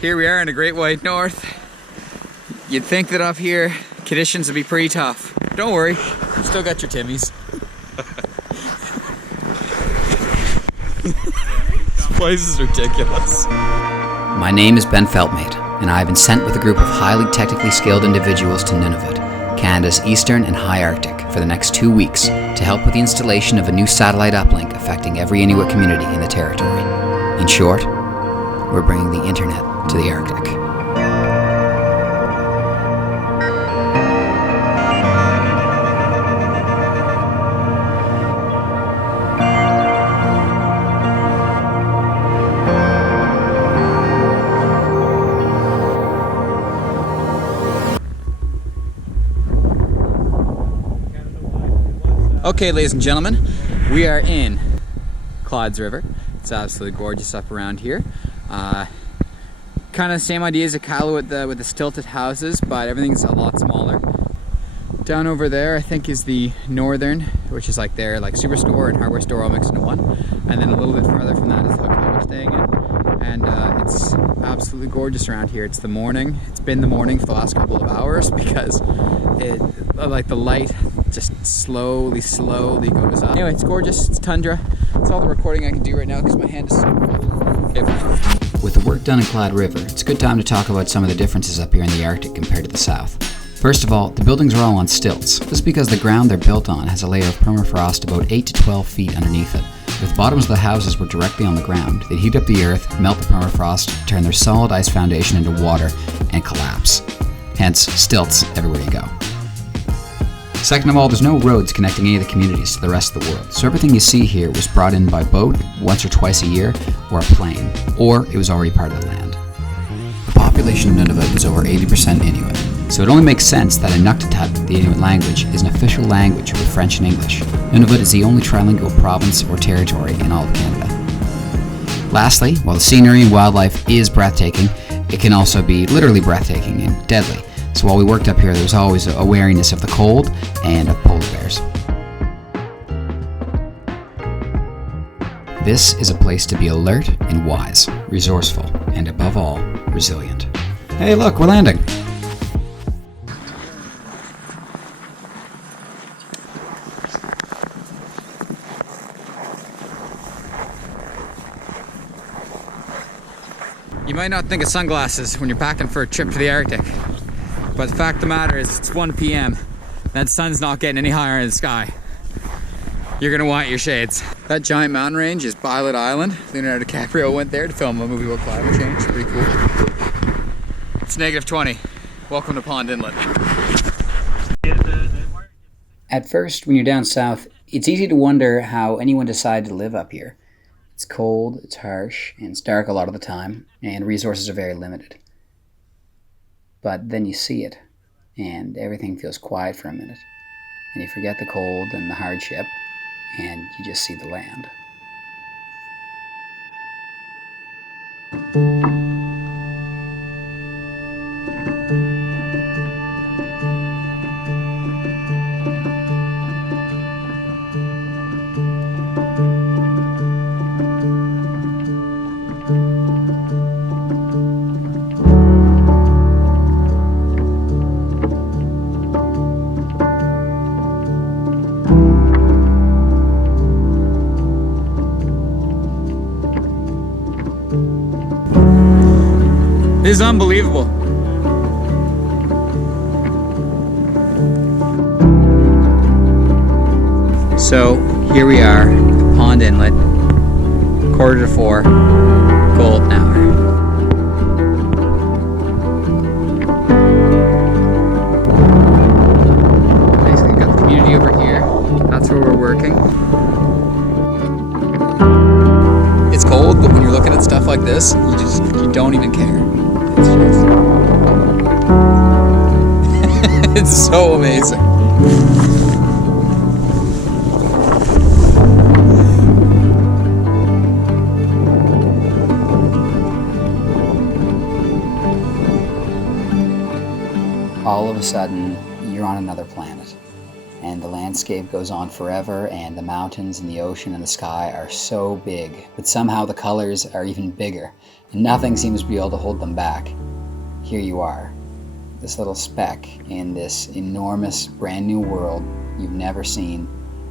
Here we are in the Great White North. You'd think that up here, conditions would be pretty tough. Don't worry, you still got your Timmies. This place is ridiculous. My name is Ben Feltmate, and I have been sent with a group of highly technically skilled individuals to Nunavut, Canada's eastern and high Arctic, for the next 2 weeks to help with the installation of a new satellite uplink affecting every Inuit community in the territory. In short, we're bringing the internet to the Arctic. Okay, ladies and gentlemen, we are in Clods River. It's absolutely gorgeous up around here. Kind of same idea as Iqaluit with the stilted houses, but everything's a lot smaller. Down over there, I think, is the Northern, which is like their superstore and hardware store all mixed into one. And then a little bit farther from that is the hotel we're staying in. And it's absolutely gorgeous around here. It's the morning. It's been the morning for the last couple of hours because the light just slowly goes up. Anyway, it's gorgeous. It's tundra. It's all the recording I can do right now because my hand is so cold. Okay, bye. With the work done in Cloud River, it's a good time to talk about some of the differences up here in the Arctic compared to the south. First of all, the buildings are all on stilts. This is because the ground they're built on has a layer of permafrost about 8 to 12 feet underneath it. If the bottoms of the houses were directly on the ground, they'd heat up the earth, melt the permafrost, turn their solid ice foundation into water, and collapse. Hence, stilts everywhere you go. Second of all, there's no roads connecting any of the communities to the rest of the world, so everything you see here was brought in by boat once or twice a year, or a plane, or it was already part of the land. The population of Nunavut is over 80% Inuit, so it only makes sense that Inuktitut, the Inuit language, is an official language with French and English. Nunavut is the only trilingual province or territory in all of Canada. Lastly, while the scenery and wildlife is breathtaking, it can also be literally breathtaking and deadly. So while we worked up here, there was always a wariness of the cold and of polar bears. This is a place to be alert and wise, resourceful, and above all, resilient. Hey look, we're landing! You might not think of sunglasses when you're packing for a trip to the Arctic, but the fact of the matter is it's 1 p.m. That sun's not getting any higher in the sky. You're gonna want your shades. That giant mountain range is Bylot Island. Leonardo DiCaprio went there to film a movie about climate change. Pretty cool. It's -20. Welcome to Pond Inlet. At first, when you're down south, it's easy to wonder how anyone decided to live up here. It's cold, it's harsh, and it's dark a lot of the time, and resources are very limited. But then you see it, and everything feels quiet for a minute, and you forget the cold and the hardship, and you just see the land. This is unbelievable. So here we are, Pond Inlet, 3:45, golden hour. Basically, we've got the community over here. That's where we're working. It's cold, but when you're looking at stuff like this, you don't even care. It's just it's so amazing. All of a sudden, you're on another planet, and the landscape goes on forever, and the mountains and the ocean and the sky are so big, but somehow the colors are even bigger, and nothing seems to be able to hold them back. Here you are, this little speck in this enormous brand new world you've never seen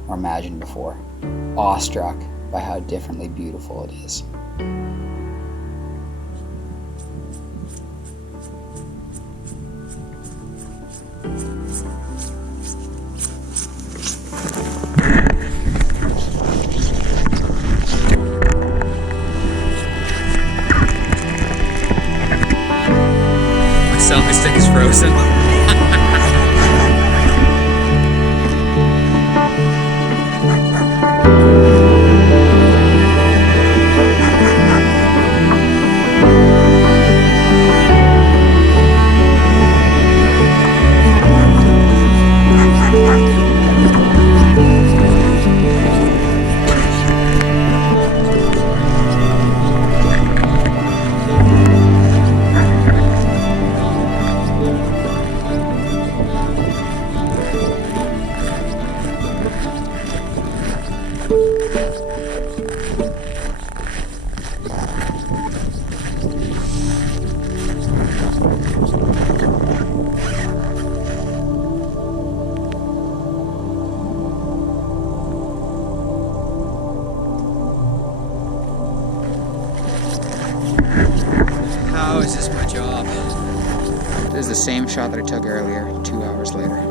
or imagined before, awestruck by how differently beautiful it is. Selfie stick is frozen. How is this my job? This is the same shot that I took earlier, 2 hours later.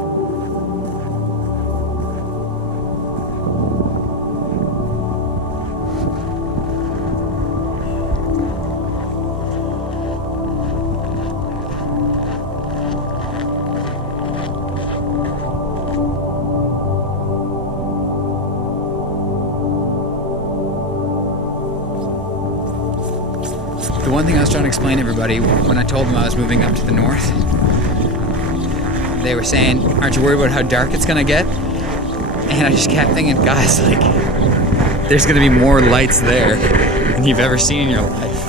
The one thing I was trying to explain to everybody when I told them I was moving up to the north, they were saying, aren't you worried about how dark it's gonna get? And I just kept thinking, guys, like, there's gonna be more lights there than you've ever seen in your life.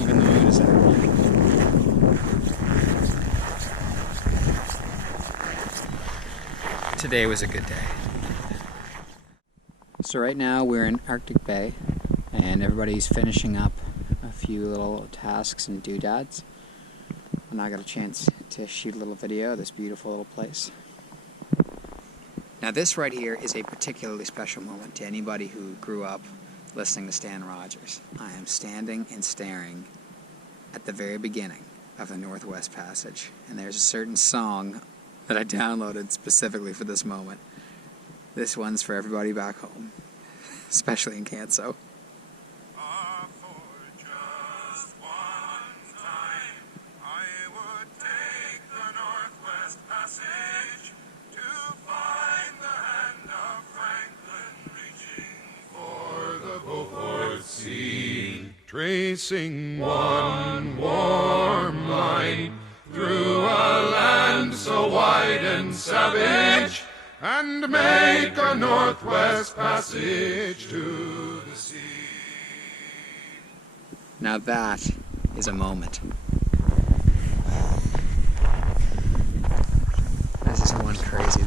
Even the moon is out. Today was a good day. So right now we're in Arctic Bay and everybody's finishing up a few little tasks and doodads. And I got a chance to shoot a little video of this beautiful little place. Now this right here is a particularly special moment to anybody who grew up listening to Stan Rogers. I am standing and staring at the very beginning of the Northwest Passage, and there's a certain song that I downloaded specifically for this moment. This one's for everybody back home, especially in Canso. Tracing one warm line through a land so wide and savage, and make a Northwest Passage to the sea. Now that is a moment. This is one crazy